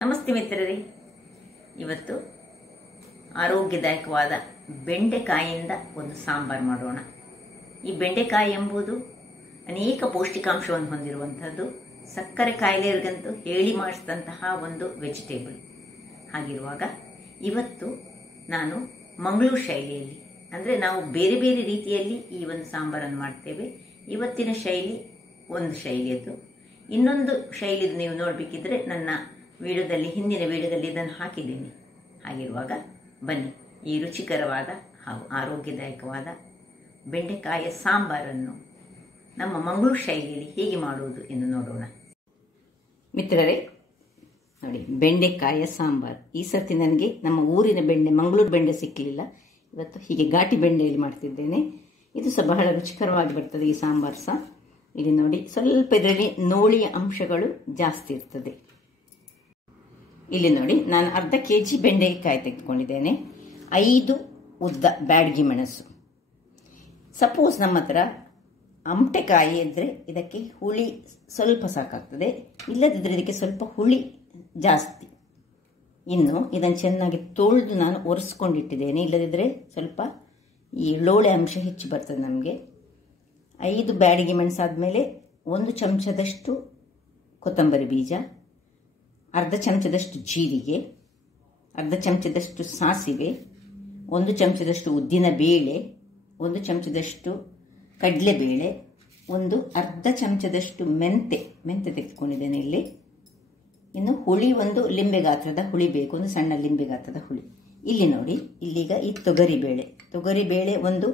ನಮಸ್ತೆ ಮಿತ್ರರೇ, ಇವತ್ತು ಆರೋಗ್ಯದಾಯಕವಾದ ಬೆಂಡೆಕಾಯಿಯಿಂದ ಒಂದು ಸಾಂಬಾರು ಮಾಡೋಣ. ಈ ಬೆಂಡೆಕಾಯಿ ಎಂಬುದು ಅನೇಕ ಪೌಷ್ಟಿಕಾಂಶವನ್ನು ಹೊಂದಿರುವಂಥದ್ದು. ಸಕ್ಕರೆ ಕಾಯಿಲೆಯವರಿಗಂತೂ ಹೇಳಿ ಮಾಡಿಸಿದಂತಹ ಒಂದು ವೆಜಿಟೇಬಲ್. ಹಾಗಿರುವಾಗ ಇವತ್ತು ನಾನು ಮಂಗಳೂರು ಶೈಲಿಯಲ್ಲಿ, ಅಂದರೆ ನಾವು ಬೇರೆ ಬೇರೆ ರೀತಿಯಲ್ಲಿ ಈ ಒಂದು ಸಾಂಬಾರನ್ನು ಮಾಡ್ತೇವೆ. ಇವತ್ತಿನ ಶೈಲಿ ಒಂದು ಶೈಲಿಯದ್ದು. ಇನ್ನೊಂದು ಶೈಲಿದು ನೀವು ನೋಡಬೇಕಿದ್ರೆ ನನ್ನ ಹಿಂದಿನ ವಿಡಿಯೋದಲ್ಲಿ ಇದನ್ನು ಹಾಕಿದ್ದೀನಿ. ಹಾಗಿರುವಾಗ ಬನ್ನಿ, ಈ ರುಚಿಕರವಾದ ಹಾಗೂ ಆರೋಗ್ಯದಾಯಕವಾದ ಬೆಂಡೆಕಾಯಿಯ ಸಾಂಬಾರನ್ನು ನಮ್ಮ ಮಂಗಳೂರು ಶೈಲಿಯಲ್ಲಿ ಹೇಗೆ ಮಾಡುವುದು ಎಂದು ನೋಡೋಣ. ಮಿತ್ರರೇ ನೋಡಿ, ಬೆಂಡೆಕಾಯಿಯ ಸಾಂಬಾರು. ಈ ಸರ್ತಿ ನನಗೆ ನಮ್ಮ ಊರಿನ ಬೆಂಡೆ, ಮಂಗಳೂರು ಬೆಂಡೆ ಸಿಕ್ಕಲಿಲ್ಲ. ಇವತ್ತು ಹೀಗೆ ಘಾಟಿ ಬೆಂಡೆಯಲ್ಲಿ ಮಾಡ್ತಿದ್ದೇನೆ. ಇದು ಸಹ ಬಹಳ ರುಚಿಕರವಾಗಿ ಬರ್ತದೆ ಈ ಸಾಂಬಾರು ಸಹ. ಇಲ್ಲಿ ನೋಡಿ, ಸ್ವಲ್ಪ ಇದರಲ್ಲಿ ನೋಳಿಯ ಅಂಶಗಳು ಜಾಸ್ತಿ ಇರ್ತದೆ. ಇಲ್ಲಿ ನೋಡಿ, ನಾನು ಅರ್ಧ ಕೆಜಿ ಬೆಂಡೆಕಾಯಿ ತೆಗೆದುಕೊಂಡಿದ್ದೇನೆ. 5 ಉದ್ದ ಬ್ಯಾಡಗಿ ಮೆಣಸು. ಸಪೋಸ್ ನಮ್ಮ ಹತ್ರ ಅಮಟೆಕಾಯಿ ಇದ್ದರೆ ಇದಕ್ಕೆ ಹುಳಿ ಸ್ವಲ್ಪ ಸಾಕಾಗ್ತದೆ, ಇಲ್ಲದಿದ್ದರೆ ಇದಕ್ಕೆ ಸ್ವಲ್ಪ ಹುಳಿ ಜಾಸ್ತಿ. ಇನ್ನು ಇದನ್ನು ಚೆನ್ನಾಗಿ ತೊಳೆದು ನಾನು ಒರೆಸ್ಕೊಂಡಿಟ್ಟಿದ್ದೇನೆ, ಇಲ್ಲದಿದ್ದರೆ ಸ್ವಲ್ಪ ಈ ಲೋಳೆ ಅಂಶ ಹೆಚ್ಚು ಬರ್ತದೆ ನಮಗೆ. 5 ಬ್ಯಾಡಗಿ ಮೆಣಸಾದಮೇಲೆ 1 ಚಮಚದಷ್ಟು ಕೊತ್ತಂಬರಿ ಬೀಜ, ಅರ್ಧ ಚಮಚದಷ್ಟು ಜೀರಿಗೆ, ಅರ್ಧ ಚಮಚದಷ್ಟು ಸಾಸಿವೆ, 1 ಚಮಚದಷ್ಟು ಉದ್ದಿನ ಬೇಳೆ, 1 ಚಮಚದಷ್ಟು ಕಡಲೆಬೇಳೆ, ಅರ್ಧ ಚಮಚದಷ್ಟು ಮೆಂತೆ ತೆಗೆದುಕೊಂಡಿದ್ದೇನೆ ಇಲ್ಲಿ. ಇನ್ನು ಹುಳಿ, ಒಂದು ಲಿಂಬೆ ಗಾತ್ರದ ಹುಳಿ ಬೇಕು, ಒಂದು ಸಣ್ಣ ಲಿಂಬೆ ಗಾತ್ರದ ಹುಳಿ. ಇಲ್ಲಿ ನೋಡಿ, ಇಲ್ಲೀಗ ಈ ತೊಗರಿಬೇಳೆ ಒಂದು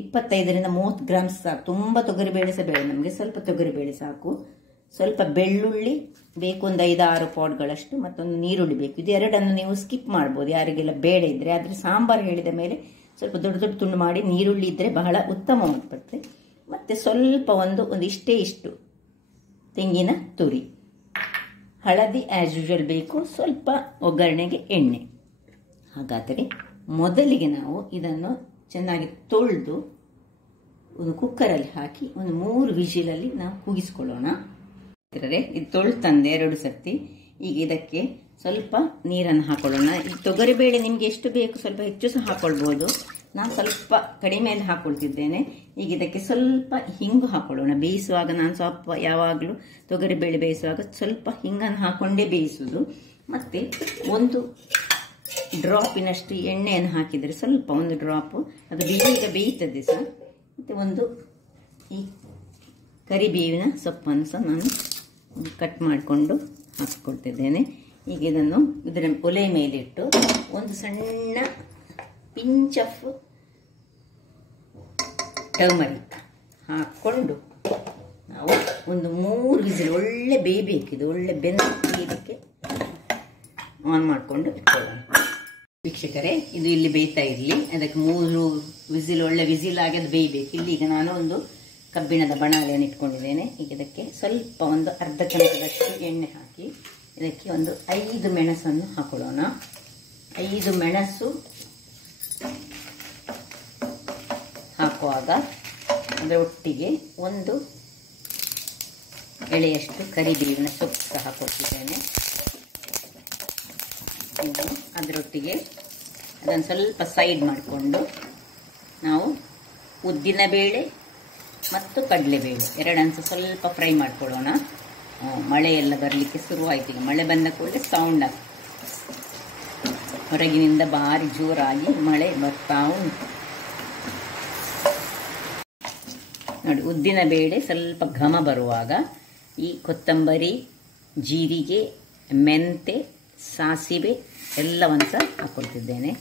25ರಿಂದ 30 ಗ್ರಾಮ್ಸ್ ಸಾಕು. ತುಂಬ ತೊಗರಿಬೇಳೆ ಸಹ ಬೇಡ ನಮಗೆ, ಸ್ವಲ್ಪ ತೊಗರಿಬೇಳೆ ಸಾಕು. ಸ್ವಲ್ಪ ಬೆಳ್ಳುಳ್ಳಿ ಬೇಕು, ಒಂದು 5-6 ಪಾಟ್ಗಳಷ್ಟು, ಮತ್ತೊಂದು ನೀರುಳ್ಳಿ ಬೇಕು. ಇದು ಎರಡನ್ನು ನೀವು ಸ್ಕಿಪ್ ಮಾಡ್ಬೋದು ಯಾರಿಗೆಲ್ಲ ಬೇಡ ಇದ್ದರೆ. ಆದರೆ ಸಾಂಬಾರು ಹೇಳಿದ ಮೇಲೆ ಸ್ವಲ್ಪ ದೊಡ್ಡ ದೊಡ್ಡ ತುಂಡು ಮಾಡಿ ನೀರುಳ್ಳಿ ಇದ್ದರೆ ಬಹಳ ಉತ್ತಮವಾಗಿ ಬರ್ತದೆ. ಮತ್ತು ಸ್ವಲ್ಪ ಒಂದು ಇಷ್ಟು ತೆಂಗಿನ ತುರಿ, ಹಳದಿ ಆ್ಯಸ್ ಯೂಶುವಲ್ ಬೇಕು, ಸ್ವಲ್ಪ ಒಗ್ಗರಣೆಗೆ ಎಣ್ಣೆ. ಹಾಗಾದರೆ ಮೊದಲಿಗೆ ನಾವು ಇದನ್ನು ಚೆನ್ನಾಗಿ ತೊಳೆದು ಒಂದು ಕುಕ್ಕರಲ್ಲಿ ಹಾಕಿ ಒಂದು 3 ವಿಜಿಲಲ್ಲಿ ನಾವು ಕೂಗಿಸ್ಕೊಳ್ಳೋಣ. ಇದು ತೊಳೆದು ತಂದೆ 2 ಸರ್ತಿ. ಈಗ ಇದಕ್ಕೆ ಸ್ವಲ್ಪ ನೀರನ್ನು ಹಾಕೊಳ್ಳೋಣ. ಈ ತೊಗರಿಬೇಳೆ ನಿಮಗೆ ಎಷ್ಟು ಬೇಕು ಸ್ವಲ್ಪ ಹೆಚ್ಚು ಸಹ ಹಾಕೊಳ್ಬೋದು. ನಾನು ಸ್ವಲ್ಪ ಕಡಿಮೆಯಲ್ಲಿ ಹಾಕೊಳ್ತಿದ್ದೇನೆ. ಈಗ ಇದಕ್ಕೆ ಸ್ವಲ್ಪ ಹಿಂಗು ಹಾಕೊಳ್ಳೋಣ. ಬೇಯಿಸುವಾಗ ನಾನು ಸ್ವಲ್ಪ ಯಾವಾಗಲೂ ತೊಗರಿಬೇಳೆ ಬೇಯಿಸುವಾಗ ಸ್ವಲ್ಪ ಹಿಂಗನ್ನು ಹಾಕೊಂಡೇ ಬೇಯಿಸುವುದು. ಮತ್ತು 1 ಡ್ರಾಪಿನಷ್ಟು ಎಣ್ಣೆಯನ್ನು ಹಾಕಿದರೆ ಸ್ವಲ್ಪ 1 ಡ್ರಾಪು, ಅದು ಬೇಗ ಬೇಯ್ತದೆ ಸಹ. ಮತ್ತು ಈ ಕರಿಬೇವಿನ ಸೊಪ್ಪನ್ನು ಸಹ ನಾನು ಕಟ್ ಮಾಡಿಕೊಂಡು ಹಾಕಿಕೊಳ್ತಿದ್ದೇನೆ. ಈಗ ಇದನ್ನು ಇದರ ಒಲೆ ಮೇಲಿಟ್ಟು ಒಂದು ಸಣ್ಣ ಪಿಂಚ್ ಆಫ್ ಟರ್ಮರಿಕ್ ಹಾಕ್ಕೊಂಡು ನಾವು ಒಂದು 3 ವಿಸಿಲ್ ಒಳ್ಳೆ ಬೇಯಬೇಕಿದು, ಒಳ್ಳೆ ಇದಕ್ಕೆ ಆನ್ ಮಾಡಿಕೊಂಡು ಇಟ್ಕೊಳ್ಳೋಣ. ವೀಕ್ಷಕರೇ, ಇದು ಇಲ್ಲಿ ಬೇಯ್ತಾ ಇರಲಿ. ಅದಕ್ಕೆ 3 ವಿಸಿಲ್ ಒಳ್ಳೆ ವಿಸಿಲ್ ಆಗಿ ಅದು ಬೇಯಬೇಕು. ಇಲ್ಲಿ ಈಗ ನಾನು ಒಂದು ಕಬ್ಬಿಣದ ಬಣಾಲೆಯನ್ನು ಇಟ್ಕೊಂಡಿದ್ದೇನೆ. ಈಗ ಇದಕ್ಕೆ ಸ್ವಲ್ಪ ಒಂದು ಅರ್ಧ ಚಮಚದಷ್ಟು ಎಣ್ಣೆ ಹಾಕಿ ಇದಕ್ಕೆ ಒಂದು 5 ಮೆಣಸನ್ನು ಹಾಕೊಳ್ಳೋಣ. 5 ಮೆಣಸು ಹಾಕುವಾಗ ಅದರ ಒಟ್ಟಿಗೆ 1 ಎಳೆಯಷ್ಟು ಕರಿಬೇವಿನ ಸೊಪ್ಪು ಸಹ ಹಾಕೊಳ್ತಿದ್ದೇನೆ. ಇನ್ನು ಅದರೊಟ್ಟಿಗೆ ಅದನ್ನು ಸ್ವಲ್ಪ ಸೈಡ್ ಮಾಡಿಕೊಂಡು ನಾವು ಉದ್ದಿನ ಬೇಳೆ ಮತ್ತು ಕಡಲೆಬೇಳೆ ಎರಡನ್ನು ಸ್ವಲ್ಪ ಫ್ರೈ ಮಾಡ್ಕೊಳ್ಳೋಣ. ಮಳೆ ಎಲ್ಲ ಬರಲಿಕ್ಕೆ ಶುರುವಾಯಿತು. ಈಗ ಮಳೆ ಬಂದ ಕೂಡಲೇ ಸೌಂಡ್ ಆಗ್ತದೆ. ಹೊರಗಿನಿಂದ ಭಾರಿ ಜೋರಾಗಿ ಮಳೆ ಬರ್ತಾ ಉಂಟು ನೋಡಿ. ಉದ್ದಿನ ಬೇಳೆ ಸ್ವಲ್ಪ ಘಮ ಬರುವಾಗ ಈ ಕೊತ್ತಂಬರಿ, ಜೀರಿಗೆ, ಮೆಂತೆ, ಸಾಸಿವೆ ಎಲ್ಲವನ್ನು ಸಹ ಹಾಕ್ಕೊಳ್ತಿದ್ದೇನೆ.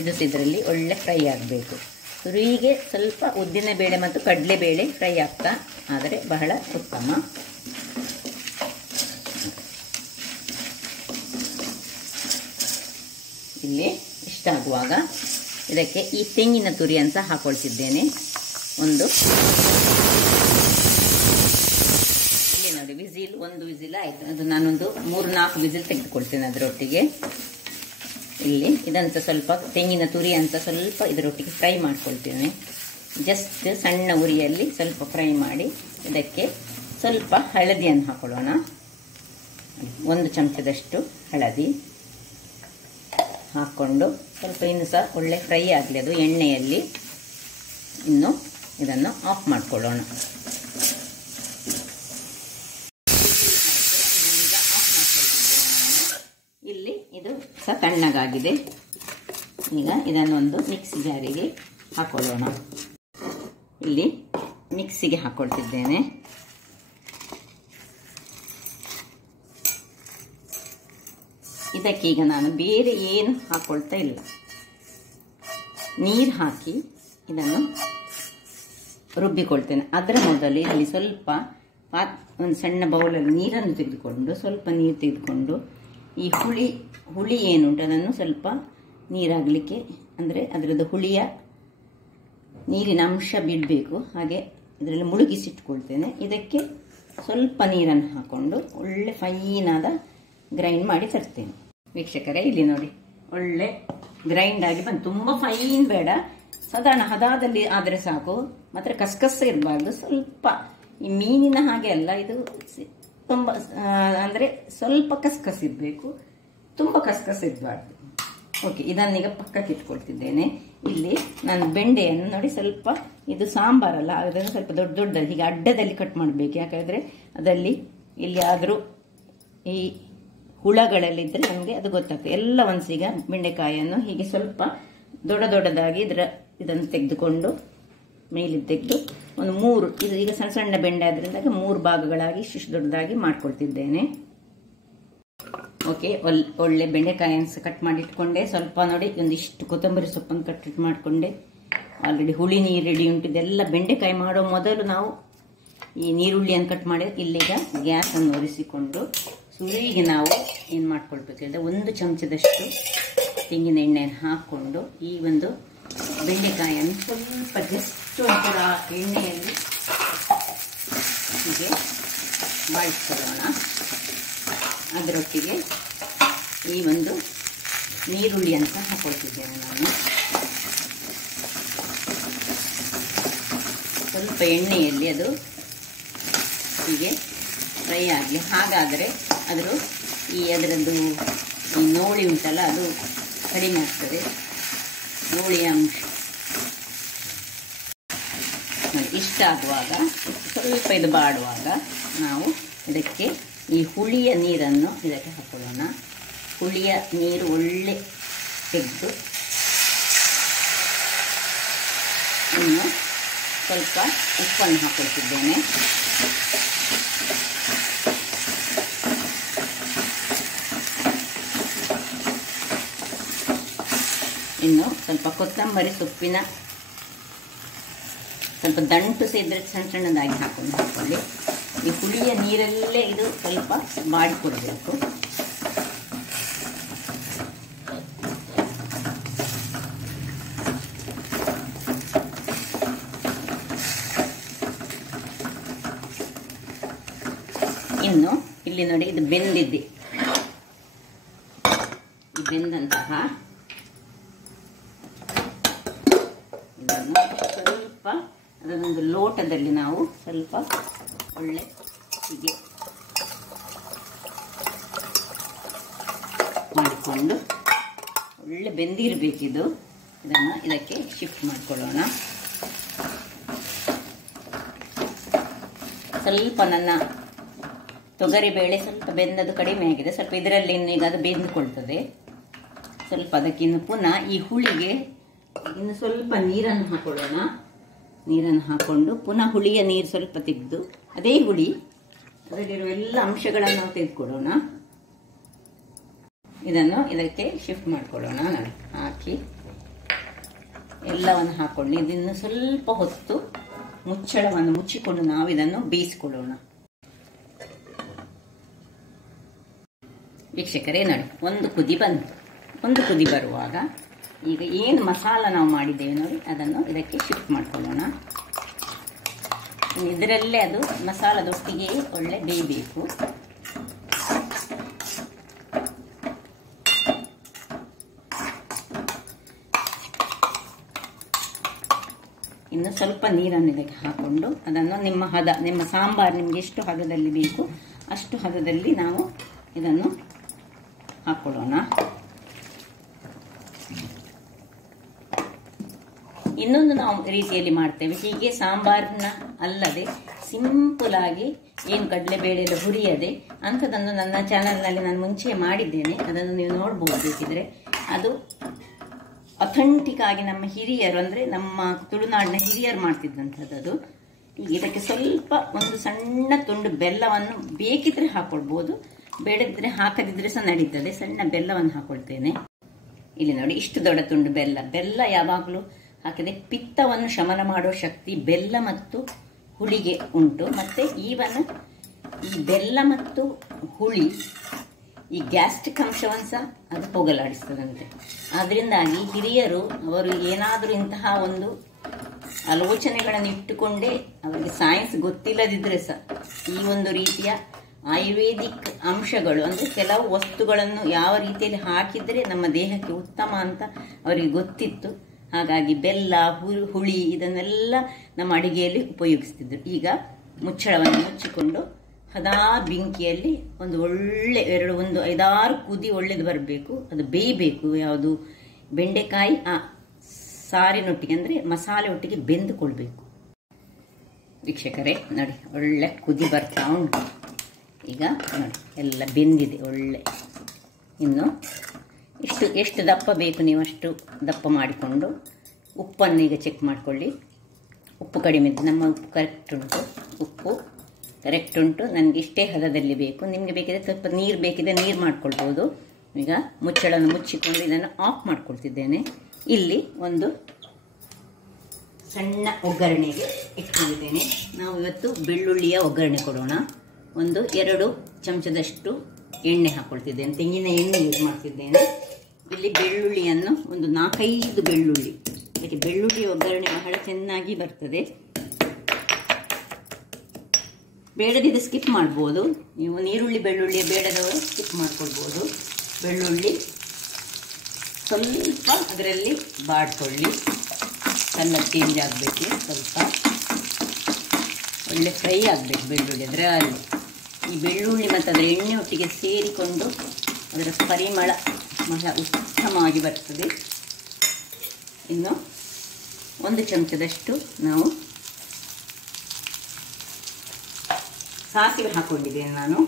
ಇದು ಇದರಲ್ಲಿ ಒಳ್ಳೆ ಫ್ರೈ ಆಗಬೇಕು. ತುರಿಯಿಗೆ ಸ್ವಲ್ಪ ಉದ್ದಿನ ಬೇಳೆ ಮತ್ತು ಕಡಲೆಬೇಳೆ ಫ್ರೈ ಆಗ್ತಾ ಆದರೆ ಬಹಳ ಉತ್ತಮ. ಇಲ್ಲಿ ಇಷ್ಟ ಆಗುವಾಗ ಇದಕ್ಕೆ ಈ ತೆಂಗಿನ ತುರಿ ಅಂತ ಹಾಕೊಳ್ತಿದ್ದೇನೆ. ಇಲ್ಲಿ ನೋಡಿ, ಒಂದು ವಿಸಿಲ್ ಆಯಿತು. ಅದು ನಾನೊಂದು 3-4 ವಿಸಿಲ್ ತೆಗೆದುಕೊಳ್ತೇನೆ ಅದರೊಟ್ಟಿಗೆ. ಇಲ್ಲಿ ಇದಂತ ಸ್ವಲ್ಪ ತೆಂಗಿನ ತುರಿ ಅಂತ ಸ್ವಲ್ಪ ಇದರೊಟ್ಟಿಗೆ ಫ್ರೈ ಮಾಡ್ಕೊಳ್ತೇನೆ. ಜಸ್ಟ್ ಸಣ್ಣ ಉರಿಯಲ್ಲಿ ಸ್ವಲ್ಪ ಫ್ರೈ ಮಾಡಿ ಇದಕ್ಕೆ ಸ್ವಲ್ಪ ಹಳದಿಯನ್ನು ಹಾಕೊಳ್ಳೋಣ. 1 ಚಮಚದಷ್ಟು ಹಳದಿ ಹಾಕ್ಕೊಂಡು ಸ್ವಲ್ಪ ಇನ್ನು ಸಹ ಒಳ್ಳೆ ಫ್ರೈ ಆಗಲಿ ಅದು ಎಣ್ಣೆಯಲ್ಲಿ. ಇನ್ನು ಇದನ್ನು ಆಫ್ ಮಾಡಿಕೊಳ್ಳೋಣ. ಇಲ್ಲಿ ಇದು ಸಹ ತಣ್ಣಗಾಗಿದೆ. ಈಗ ಇದನ್ನೊಂದು ಮಿಕ್ಸಿ ಜಾರಿಗೆ ಹಾಕೊಳ್ಳೋಣ. ಇಲ್ಲಿ ಮಿಕ್ಸಿಗೆ ಹಾಕೊಳ್ತಿದ್ದೇನೆ. ಇದಕ್ಕೀಗ ನಾನು ಬೇರೆ ಏನು ಹಾಕೊಳ್ತಾ ಇಲ್ಲ. ನೀರು ಹಾಕಿ ಇದನ್ನು ರುಬ್ಬಿಕೊಳ್ತೇನೆ. ಅದರ ಮೊದಲು ಇಲ್ಲಿ ಸ್ವಲ್ಪ ಒಂದು ಸಣ್ಣ ಬೌಲಲ್ಲಿ ನೀರನ್ನು ತೆಗೆದುಕೊಂಡು ಸ್ವಲ್ಪ ನೀರು ತೆಗೆದುಕೊಂಡು ಈ ಹುಳಿ ಏನುಂಟು ಅದನ್ನು ಸ್ವಲ್ಪ ನೀರಾಗಲಿಕ್ಕೆ, ಅಂದರೆ ಅದರದ್ದು ಹುಳಿಯ ನೀರಿನ ಅಂಶ ಬಿಡಬೇಕು, ಹಾಗೆ ಇದರಲ್ಲಿ ಮುಳುಗಿಸಿಟ್ಕೊಳ್ತೇನೆ. ಇದಕ್ಕೆ ಸ್ವಲ್ಪ ನೀರನ್ನು ಹಾಕ್ಕೊಂಡು ಒಳ್ಳೆ ಫೈನಾದ ಗ್ರೈಂಡ್ ಮಾಡಿ ತರ್ತೇನೆ. ವೀಕ್ಷಕರೇ, ಇಲ್ಲಿ ನೋಡಿ ಒಳ್ಳೆ ಗ್ರೈಂಡ್ ಆಗಿ ಬಂದು. ತುಂಬ ಫೈನ್ ಬೇಡ, ಸಾಧಾರಣ ಹದದಲ್ಲಿ ಆದರೆ ಸಾಕು. ಮಾತ್ರ ಕಸ್ಕಸ ಇರಬಾರ್ದು. ಸ್ವಲ್ಪ ಈ ಮೀನಿನ ಹಾಗೆ ಅಲ್ಲ, ಇದು ತುಂಬ ಅಂದರೆ ಸ್ವಲ್ಪ ಕಸ್ಕಸ್ ಇರಬೇಕು, ತುಂಬ ಕಸ್ಕಸ್ ಇರಬಾರ್ದು. ಓಕೆ, ಇದನ್ನೀಗ ಪಕ್ಕಕ್ಕೆ ಇಟ್ಕೊಳ್ತಿದ್ದೇನೆ. ಇಲ್ಲಿ ನಾನು ಬೆಂಡೆಯನ್ನು ನೋಡಿ ಸ್ವಲ್ಪ, ಇದು ಸಾಂಬಾರಲ್ಲ, ಅದನ್ನು ಸ್ವಲ್ಪ ದೊಡ್ಡ ದೊಡ್ಡದಾಗಿ ಹೀಗೆ ಅಡ್ಡದಲ್ಲಿ ಕಟ್ ಮಾಡಬೇಕು. ಯಾಕಂದರೆ ಅದರಲ್ಲಿ ಇಲ್ಲಿ ಆದರೂ ಈ ಹುಳಗಳಲ್ಲಿದ್ದರೆ ನಮಗೆ ಅದು ಗೊತ್ತಾಗ್ತದೆ. ಎಲ್ಲ ಒಂದ್ಸೀಗ ಬೆಂಡೆಕಾಯನ್ನು ಹೀಗೆ ಸ್ವಲ್ಪ ದೊಡ್ಡ ದೊಡ್ಡದಾಗಿ ಇದನ್ನು ತೆಗೆದುಕೊಂಡು ಮೇಲಿದ್ದು ತೆಗೆದು ಒಂದು 3, ಇದು ಈಗ ಸಣ್ಣ ಸಣ್ಣ ಬೆಂಡೆ ಆದ್ರಿಂದ 3 ಭಾಗಗಳಾಗಿ ಇಷ್ಟು ದೊಡ್ಡದಾಗಿ ಮಾಡ್ಕೊಳ್ತಿದ್ದೇನೆ. ಓಕೆ, ಒಳ್ಳೆ ಬೆಂಡೆಕಾಯನ್ನು ಕಟ್ ಮಾಡಿ ಇಟ್ಕೊಂಡೆ. ಸ್ವಲ್ಪ ನೋಡಿ ಒಂದಿಷ್ಟು ಕೊತ್ತಂಬರಿ ಸೊಪ್ಪನ್ನು ಕಟ್ ಮಾಡಿಕೊಂಡೆ. ಆಲ್ರೆಡಿ ಹುಳಿ ನೀರು ರೆಡಿ ಉಂಟು. ಇದೆಲ್ಲ ಬೆಂಡೆಕಾಯಿ ಮಾಡೋ ಮೊದಲು ನಾವು ಈ ನೀರುಳ್ಳಿಯನ್ನು ಕಟ್ ಮಾಡಿ ಇಲ್ಲಿಗ ಗ್ಯಾಸನ್ನು ಒರೆಸಿಕೊಂಡು ಸುರಿಗೆ ನಾವು ಏನು ಮಾಡ್ಕೊಳ್ಬೇಕು ಹೇಳಿದ್ರೆ 1 ಚಮಚದಷ್ಟು ತೆಂಗಿನ ಎಣ್ಣೆಯನ್ನು ಹಾಕ್ಕೊಂಡು ಈ ಒಂದು ಬೆಂಡೆಕಾಯನ್ನು ಸ್ವಲ್ಪ ಜಸ್ಟ್ ಒಂಥರ ಎಣ್ಣೆಯಲ್ಲಿ ಹೀಗೆ ಬಾಳಿಸ್ಕೊಳ್ಳೋಣ. ಅದರೊಟ್ಟಿಗೆ ಈ ಒಂದು ನೀರುಳ್ಳಿ ಅಂತ ಹಾಕೊಳ್ತಿದ್ದೇನೆ ನಾನು. ಸ್ವಲ್ಪ ಎಣ್ಣೆಯಲ್ಲಿ ಅದು ಹೀಗೆ ಫ್ರೈ ಆಗಲಿ. ಹಾಗಾದರೆ ಅದರದ್ದು ಈ ನೋಳಿ ಉಂಟಲ್ಲ ಅದು ಕಡಿಮೆ ಆಗ್ತದೆ, ನೋಳಿಯ ಅಂಶ. ಇಷ್ಟ ಆಗುವಾಗ ಸ್ವಲ್ಪ ಇದು ಬಾಡುವಾಗ ನಾವು ಇದಕ್ಕೆ ಈ ಹುಳಿಯ ನೀರನ್ನು ಇದಕ್ಕೆ ಹಾಕೊಳ್ಳೋಣ. ಹುಳಿಯ ನೀರು ಒಳ್ಳೆ ತೆಗೆದು ಇನ್ನು ಸ್ವಲ್ಪ ಉಪ್ಪನ್ನು ಹಾಕೊಳ್ತಿದ್ದೇನೆ. ಇನ್ನು ಸ್ವಲ್ಪ ಕೊತ್ತಂಬರಿ ಸೊಪ್ಪಿನ ಸ್ವಲ್ಪ ದಂಟು ಸೇರಿದ್ರೆ ಸಣ್ಣ ಸಣ್ಣದಾಗಿ ಹಾಕೊಳ್ಳಿ. ಈ ಹುಳಿಯ ನೀರಲ್ಲೇ ಇದು ಸ್ವಲ್ಪ ಮಾಡಿಕೊಡ್ಬೇಕು. ಇನ್ನು ಇಲ್ಲಿ ನೋಡಿ ಇದು ಬೆಂದಿದೆ. ಬೆಂದಂತಹ ಇದನ್ನು ಸ್ವಲ್ಪ ಅದನ್ನೊಂದು ಲೋಟದಲ್ಲಿ ನಾವು ಸ್ವಲ್ಪ ಒಳ್ಳೆ ಹೀಗೆ ಮಾಡಿಕೊಂಡು ಒಳ್ಳೆ ಬೆಂದಿರಬೇಕಿದು. ಇದನ್ನು ಇದಕ್ಕೆ ಶಿಫ್ಟ್ ಮಾಡಿಕೊಳ್ಳೋಣ. ಸ್ವಲ್ಪ ನನ್ನ ತೊಗರಿಬೇಳೆ ಸ್ವಲ್ಪ ಬೆಂದದು ಕಡಿಮೆ ಆಗಿದೆ. ಸ್ವಲ್ಪ ಇದರಲ್ಲಿ ಇನ್ನು ಈಗ ಅದು ಬೆಂದುಕೊಳ್ತದೆ. ಸ್ವಲ್ಪ ಅದಕ್ಕೆ ಇನ್ನು ಪುನಃ ಈ ಹುಳಿಗೆ ಇನ್ನು ಸ್ವಲ್ಪ ನೀರನ್ನು ಹಾಕೊಳ್ಳೋಣ. ನೀರನ್ನು ಹಾಕ್ಕೊಂಡು ಪುನಃ ಹುಳಿಯ ನೀರು ಸ್ವಲ್ಪ ತೆಗೆದು ಅದೇ ಹುಳಿ ಅದರಲ್ಲಿರುವ ಎಲ್ಲ ಅಂಶಗಳನ್ನು ನಾವು ತೆಗೆದುಕೊಳ್ಳೋಣ. ಇದನ್ನು ಇದಕ್ಕೆ ಶಿಫ್ಟ್ ಮಾಡಿಕೊಳ್ಳೋಣ. ನೋಡಿ ಹಾಕಿ ಎಲ್ಲವನ್ನು ಹಾಕ್ಕೊಂಡು ಇದನ್ನು ಸ್ವಲ್ಪ ಹೊತ್ತು ಮುಚ್ಚಳವನ್ನು ಮುಚ್ಚಿಕೊಂಡು ನಾವು ಇದನ್ನು ಬೇಯಿಸಿಕೊಳ್ಳೋಣ. ವೀಕ್ಷಕರೇ ನೋಡಿ ಒಂದು ಕುದಿ ಬಂತು. ಒಂದು ಕುದಿ ಬರುವಾಗ ಈಗ ಏನು ಮಸಾಲ ನಾವು ಮಾಡಿದ್ದೇವೆ ನೋಡಿ ಅದನ್ನು ಇದಕ್ಕೆ ಶಿಫ್ಟ್ ಮಾಡ್ಕೊಳ್ಳೋಣ. ಇದರಲ್ಲೇ ಅದು ಮಸಾಲದೊಟ್ಟಿಗೆ ಒಳ್ಳೆ ಬೇಯಬೇಕು. ಇನ್ನು ಸ್ವಲ್ಪ ನೀರನ್ನು ಇದಕ್ಕೆ ಹಾಕೊಂಡು ಅದನ್ನು ನಿಮ್ಮ ಸಾಂಬಾರು ನಿಮ್ಗೆ ಎಷ್ಟು ಹದದಲ್ಲಿ ಬೇಕು ಅಷ್ಟು ಹದದಲ್ಲಿ ನಾವು ಇದನ್ನು ಹಾಕ್ಕೊಳ್ಳೋಣ. ಇನ್ನೊಂದು ನಾವು ರೀತಿಯಲ್ಲಿ ಮಾಡ್ತೇವೆ. ಹೀಗೆ ಸಾಂಬಾರನ್ನ ಅಲ್ಲದೆ ಸಿಂಪಲ್ ಆಗಿ ಏನು ಕಡಲೆಬೇಳೆ ಎಲ್ಲ ಹುರಿಯದೆ ಅಂಥದ್ದನ್ನು ನನ್ನ ಚಾನಲ್ನಲ್ಲಿ ನಾನು ಮುಂಚೆ ಮಾಡಿದ್ದೇನೆ. ಅದನ್ನು ನೀವು ನೋಡ್ಬೋದು ಬೇಕಿದ್ರೆ. ಅದು ಅಥೆಂಟಿಕ್ ಆಗಿ ನಮ್ಮ ಹಿರಿಯರು, ಅಂದರೆ ನಮ್ಮ ತುಳುನಾಡಿನ ಹಿರಿಯರು ಮಾಡ್ತಿದ್ದಂಥದ್ದು. ಇದಕ್ಕೆ ಸ್ವಲ್ಪ ಒಂದು ಸಣ್ಣ ತುಂಡು ಬೆಲ್ಲವನ್ನು ಬೇಕಿದ್ರೆ ಹಾಕೊಳ್ಬೋದು, ಬೇಡದಿದ್ರೆ ಹಾಕದಿದ್ರೆ ಸಹ ನಡೀತದೆ. ಸಣ್ಣ ಬೆಲ್ಲವನ್ನು ಹಾಕೊಳ್ತೇನೆ. ಇಲ್ಲಿ ನೋಡಿ, ಇಷ್ಟು ದೊಡ್ಡ ತುಂಡು ಬೆಲ್ಲ. ಬೆಲ್ಲ ಯಾವಾಗಲೂ ಹಾಕಿದೆ ಪಿತ್ತವನ್ನು ಶಮನ ಮಾಡುವ ಶಕ್ತಿ ಬೆಲ್ಲ ಮತ್ತು ಹುಳಿಗೆ ಉಂಟು. ಮತ್ತು ಈವನ್ ಈ ಬೆಲ್ಲ ಮತ್ತು ಹುಳಿ ಈ ಗ್ಯಾಸ್ಟ್ರಿಕ್ ಅಂಶವನ್ನು ಸಹ ಅದು ಹೋಗಲಾಡಿಸ್ತದಂತೆ. ಆದ್ದರಿಂದಾಗಿ ಹಿರಿಯರು ಅವರು ಏನಾದರೂ ಇಂತಹ ಒಂದು ಆಲೋಚನೆಗಳನ್ನು ಇಟ್ಟುಕೊಂಡೇ, ಅವರಿಗೆ ಸೈನ್ಸ್ ಗೊತ್ತಿಲ್ಲದಿದ್ದರೆ ಸಹ ಈ ಒಂದು ರೀತಿಯ ಆಯುರ್ವೇದಿಕ್ ಅಂಶಗಳು, ಅಂದರೆ ಕೆಲವು ವಸ್ತುಗಳನ್ನು ಯಾವ ರೀತಿಯಲ್ಲಿ ಹಾಕಿದರೆ ನಮ್ಮ ದೇಹಕ್ಕೆ ಉತ್ತಮ ಅಂತ ಅವರಿಗೆ ಗೊತ್ತಿತ್ತು. ಹಾಗಾಗಿ ಬೆಲ್ಲ, ಹುಳಿ ಇದನ್ನೆಲ್ಲ ನಮ್ಮ ಅಡಿಗೆಯಲ್ಲಿ ಉಪಯೋಗಿಸ್ತಿದ್ರು. ಈಗ ಮುಚ್ಚಳವನ್ನು ಮುಚ್ಚಿಕೊಂಡು ಹದಾ ಬೆಂಕಿಯಲ್ಲಿ ಒಂದು ಒಳ್ಳೆ ಒಂದು 5-6 ಕುದಿ ಒಳ್ಳೇದು ಬರಬೇಕು. ಅದು ಬೇಯಬೇಕು. ಯಾವುದು ಬೆಂಡೆಕಾಯಿ ಸಾರಿನೊಟ್ಟಿಗೆ, ಅಂದರೆ ಮಸಾಲೆ ಒಟ್ಟಿಗೆ ಬೆಂದುಕೊಳ್ಬೇಕು. ವೀಕ್ಷಕರೇ ನೋಡಿ, ಒಳ್ಳೆ ಕುದಿ ಬರ್ತಾ ಉಂಟು. ಈಗ ನೋಡಿ ಎಲ್ಲ ಬೆಂದಿದೆ ಒಳ್ಳೆ. ಇನ್ನು ಎಷ್ಟು ದಪ್ಪ ಬೇಕು ನೀವು ಅಷ್ಟು ದಪ್ಪ ಮಾಡಿಕೊಂಡು ಉಪ್ಪನ್ನು ಈಗ ಚೆಕ್ ಮಾಡಿಕೊಳ್ಳಿ. ಉಪ್ಪು ಕಡಿಮೆ ಇದ್ದು, ನಮ್ಮ ಉಪ್ಪು ಕರೆಕ್ಟ್ ಉಂಟು. ಉಪ್ಪು ಕರೆಕ್ಟ್ ಉಂಟು. ನನಗೆ ಇಷ್ಟೇ ಹದದಲ್ಲಿ ಬೇಕು. ನಿಮಗೆ ಬೇಕಿದ್ರೆ ಸ್ವಲ್ಪ ನೀರು ಬೇಕಿದ್ರೆ ನೀರು ಮಾಡ್ಕೊಳ್ಬೋದು. ಈಗ ಮುಚ್ಚಳನ್ನು ಮುಚ್ಚಿಕೊಂಡು ಇದನ್ನು ಆಫ್ ಮಾಡ್ಕೊಳ್ತಿದ್ದೇನೆ. ಇಲ್ಲಿ ಒಂದು ಸಣ್ಣ ಒಗ್ಗರಣೆಗೆ ಇಟ್ಕೊಂಡಿದ್ದೇನೆ. ನಾವು ಇವತ್ತು ಬೆಳ್ಳುಳ್ಳಿಯ ಒಗ್ಗರಣೆ ಕೊಡೋಣ. ಒಂದು 2 ಚಮಚದಷ್ಟು ಎಣ್ಣೆ ಹಾಕೊಳ್ತಿದ್ದೇನೆ. ತೆಂಗಿನ ಎಣ್ಣೆ ಯೂಸ್ ಮಾಡ್ತಿದ್ದೇನೆ. ಇಲ್ಲಿ ಬೆಳ್ಳುಳ್ಳಿಯನ್ನು ಒಂದು 4-5 ಬೆಳ್ಳುಳ್ಳಿ, ಅದಕ್ಕೆ ಬೆಳ್ಳುಳ್ಳಿ ಒಗ್ಗರಣೆ ಬಹಳ ಚೆನ್ನಾಗಿ ಬರ್ತದೆ. ಬೇಡದಿದ್ದು ಸ್ಕಿಪ್ ಮಾಡ್ಬೋದು ನೀವು. ನೀರುಳ್ಳಿ ಬೆಳ್ಳುಳ್ಳಿ ಬೇಡದವರು ಸ್ಕಿಪ್ ಮಾಡ್ಕೊಳ್ಬೋದು. ಬೆಳ್ಳುಳ್ಳಿ ಸ್ವಲ್ಪ ಅದರಲ್ಲಿ ಬಾಡ್ಕೊಳ್ಳಿ. ಕಲರ್ ಚೇಂಜ್ ಆಗಬೇಕು, ಸ್ವಲ್ಪ ಒಳ್ಳೆ ಫ್ರೈ ಆಗಬೇಕು ಬೆಳ್ಳುಳ್ಳಿ. ಅದರಲ್ಲಿ ಈ ಬೆಳ್ಳುಳ್ಳಿ ಮತ್ತು ಅದರ ಎಣ್ಣೆ ಒಟ್ಟಿಗೆ ಸೇರಿಕೊಂಡು ಅದರ ಪರಿಮಳ ಬಹಳ ಉತ್ತಮವಾಗಿ ಬರ್ತದೆ. ಇನ್ನು 1 ಚಮಚದಷ್ಟು ನಾವು ಸಾಸಿವೆ ಹಾಕ್ಕೊಂಡಿದ್ದೇನೆ ನಾನು.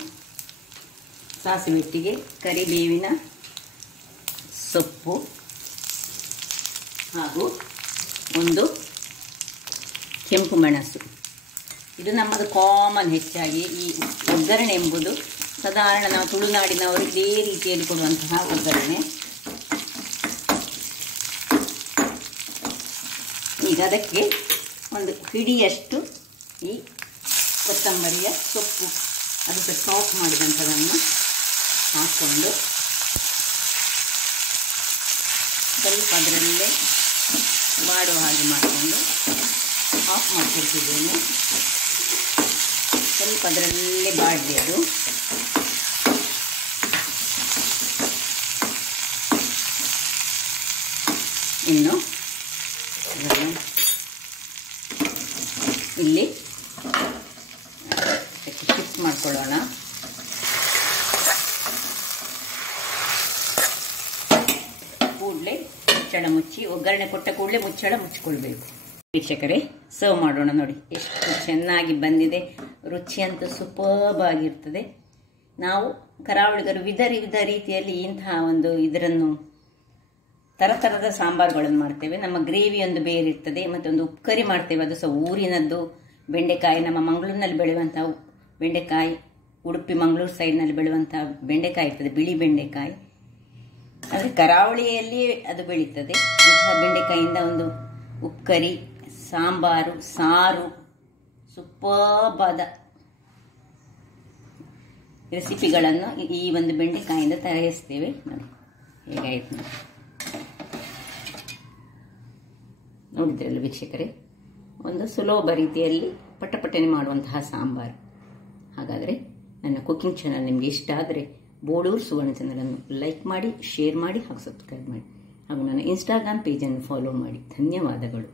ಸಾಸಿವೆ ಒಟ್ಟಿಗೆ ಕರಿಬೇವಿನ ಸೊಪ್ಪು ಹಾಗೂ 1 ಕೆಂಪು ಮೆಣಸು. ಇದು ನಮ್ಮದು ಕಾಮನ್. ಹೆಚ್ಚಾಗಿ ಈ ಒಗ್ಗರಣೆ ಎಂಬುದು ಸಾಧಾರಣ ನಾವು ತುಳುನಾಡಿನವರು ಇದೇ ರೀತಿಯಲ್ಲಿ ಕೊಡುವಂತಹ ಒಗ್ಗರಣೆ. ಈಗ ಅದಕ್ಕೆ ಒಂದು ಹಿಡಿಯಷ್ಟು ಈ ಕೊತ್ತಂಬರಿಯ ಸೊಪ್ಪು, ಅದಕ್ಕೆ ಚಾಪ್ ಮಾಡಿದಂಥದನ್ನು ಹಾಕ್ಕೊಂಡು ಸ್ವಲ್ಪ ಅದರಲ್ಲೇ ಬಾಡುವ ಹಾಗೆ ಮಾಡಿಕೊಂಡು ಆಫ್ ಮಾಡ್ಕೊಳ್ತಿದ್ದೇನೆ. ಸ್ವಲ್ಪ ಅದರಲ್ಲೇ ಬಾಡಲಿ ಅದು. ಇನ್ನು ಇಲ್ಲಿ ಶಿಫ್ಟ್ ಮಾಡ್ಕೊಳ್ಳೋಣ. ಕೂಡಲೇ ಮುಚ್ಚಳ ಮುಚ್ಚಿ, ಒಗ್ಗರಣೆ ಕೊಟ್ಟ ಕೂಡಲೇ ಮುಚ್ಚಳ ಮುಚ್ಚಿಕೊಳ್ಬೇಕು. ವೀಕ್ಷಕರೇ, ಸರ್ವ್ ಮಾಡೋಣ. ನೋಡಿ ಎಷ್ಟು ಚೆನ್ನಾಗಿ ಬಂದಿದೆ. ರುಚಿ ಅಂತೂ ಸೂಪರ್ಬ್ ಆಗಿರ್ತದೆ. ನಾವು ಕರಾವಳಿಗರು ವಿಧ ರೀತಿಯಲ್ಲಿ ಇಂತಹ ಒಂದು ಇದರನ್ನು ತರತರದ ಸಾಂಬಾರುಗಳನ್ನು ಮಾಡ್ತೇವೆ. ನಮ್ಮ ಗ್ರೇವಿ ಒಂದು ಬೇರೆ ಇರ್ತದೆ, ಮತ್ತೊಂದು ಉಪ್ಕರಿ ಮಾಡ್ತೇವೆ, ಅದು ಸಹ ಊರಿನದ್ದು. ಬೆಂಡೆಕಾಯಿ ನಮ್ಮ ಮಂಗಳೂರಿನಲ್ಲಿ ಬೆಳೆಯುವಂಥ ಬೆಂಡೆಕಾಯಿ, ಉಡುಪಿ ಮಂಗಳೂರು ಸೈಡ್ನಲ್ಲಿ ಬೆಳೆಯುವಂಥ ಬೆಂಡೆಕಾಯಿ ಇರ್ತದೆ, ಬಿಳಿ ಬೆಂಡೆಕಾಯಿ. ಆದರೆ ಕರಾವಳಿಯಲ್ಲಿ ಅದು ಬೆಳೀತದೆ. ಅಂತಹ ಬೆಂಡೆಕಾಯಿಯಿಂದ ಒಂದು ಉಪ್ಕರಿ, ಸಾಂಬಾರು, ಸಾರು, ಸೂಪರ್ಬಾದ ರೆಸಿಪಿಗಳನ್ನು ಈ ಒಂದು ಬೆಂಡೆಕಾಯಿಂದ ತಯಾರಿಸ್ತೇವೆ. ನೋಡಿ ಹೇಗಾಯಿತು ನೋಡಿದ್ರಲ್ಲ ವೀಕ್ಷಕರೇ, ಒಂದು ಸುಲಭ ರೀತಿಯಲ್ಲಿ ಪಟಪಟನೆ ಮಾಡುವಂತಹ ಸಾಂಬಾರು. ಹಾಗಾದರೆ ನನ್ನ ಕುಕಿಂಗ್ ಚಾನಲ್ ನಿಮಗೆ ಇಷ್ಟ ಆದರೆ ಬೋಡೂರು ಸುವರ್ಣ ಚಾನಲನ್ನು ಲೈಕ್ ಮಾಡಿ, ಶೇರ್ ಮಾಡಿ ಹಾಗೂ ಸಬ್ಸ್ಕ್ರೈಬ್ ಮಾಡಿ ಹಾಗೂ ನನ್ನ ಇನ್ಸ್ಟಾಗ್ರಾಮ್ ಪೇಜನ್ನು ಫಾಲೋ ಮಾಡಿ. ಧನ್ಯವಾದಗಳು.